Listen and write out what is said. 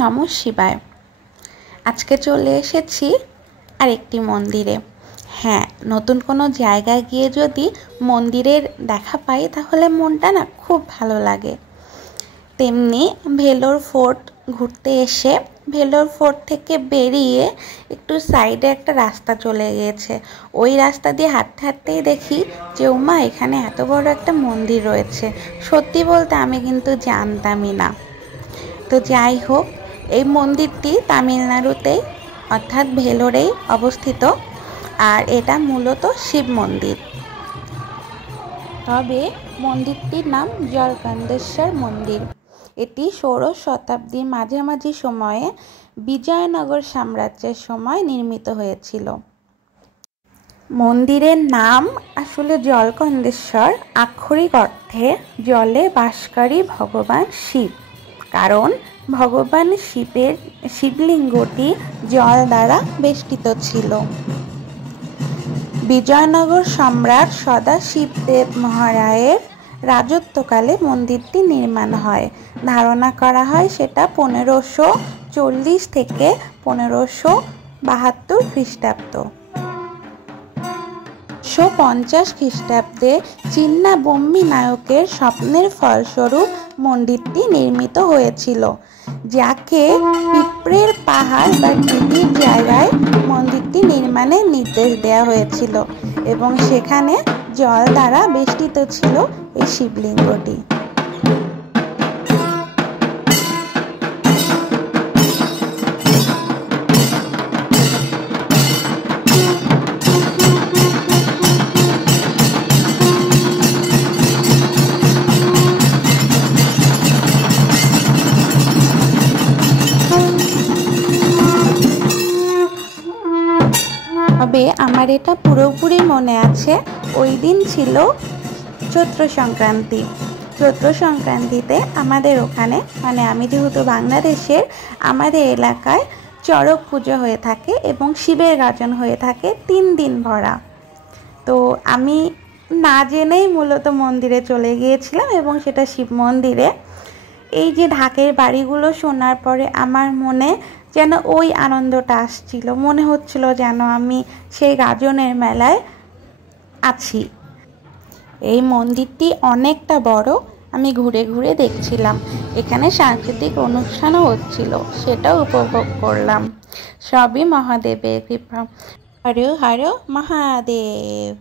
নমঃ শিবায়। আজকে চলে এসেছি আরেকটি মন্দিরে। হ্যাঁ, নতুন কোনো জায়গায় গিয়ে যদি মন্দিরের দেখা পাই তাহলে মনটা না খুব ভালো লাগে। তেমনি ভেলোর ফোর্ট ঘুরতে এসে ভেলোর ফোর্ট থেকে বেরিয়ে একটু সাইডে একটা রাস্তা চলে গিয়েছে। ওই রাস্তা দিয়ে হাঁটতে হাঁটতেই দেখি যে উমা, এখানে এত বড় একটা মন্দির রয়েছে। সত্যি বলতে আমি কিন্তু জানতামই না। তো যাই হোক, এই মন্দিরটি তামিলনাড়ুতেই অর্থাৎ ভেলোরেই অবস্থিত, আর এটা মূলত শিব মন্দির। তবে মন্দিরটির নাম জলকন্দেশ্বর মন্দির। এটি ষোড়শ শতাব্দীর মাঝামাঝি সময়ে বিজয়নগর সাম্রাজ্যের সময় নির্মিত হয়েছিল। মন্দিরের নাম আসলে জলকন্দেশ্বর, আক্ষরিক অর্থে জলে বাসকারী ভগবান শিব। কারণ ভগবান শিবের শিবলিঙ্গটি জল দ্বারা বেষ্টিত ছিল। বিজয়নগর সম্রাট সদাশিবদেব মহারায়ের রাজত্বকালে মন্দিরটি নির্মাণ হয়। ধারণা করা হয় সেটা 1540 থেকে 1572 খ্রিস্টাব্দ। 1550 খ্রিস্টাব্দে চিন্না বম্মি নায়কের স্বপ্নের ফলস্বরূপ মন্দিরটি নির্মিত হয়েছিল, যাকে পিঁপড়ের পাহাড় বা টিভির জায়গায় মন্দিরটি নির্মাণের নির্দেশ দেওয়া হয়েছিল এবং সেখানে জল দ্বারা বেষ্টিত ছিল এই শিবলিঙ্গটি। তবে আমার এটা পুরোপুরি মনে আছে, ওই দিন ছিল চৈত্র সংক্রান্তি। চৈত্র সংক্রান্তিতে আমাদের ওখানে, মানে আমি যেহেতু বাংলাদেশের, আমাদের এলাকায় চড়ক পুজো হয়ে থাকে এবং শিবের গাজন হয়ে থাকে 3 দিন ভরা। তো আমি না জেনেই মূলত মন্দিরে চলে গিয়েছিলাম এবং সেটা শিব মন্দিরে। এই যে ঢাকের বাড়িগুলো শোনার পরে আমার মনে যেন ওই আনন্দটা আসছিল, মনে হচ্ছিল যেন আমি সেই গাজনের মেলায় আছি। এই মন্দিরটি অনেকটা বড়, আমি ঘুরে ঘুরে দেখছিলাম। এখানে সাংস্কৃতিক অনুষ্ঠানও হচ্ছিল, সেটাও উপভোগ করলাম। সবই মহাদেবের কৃপা। হর হর মহাদেব।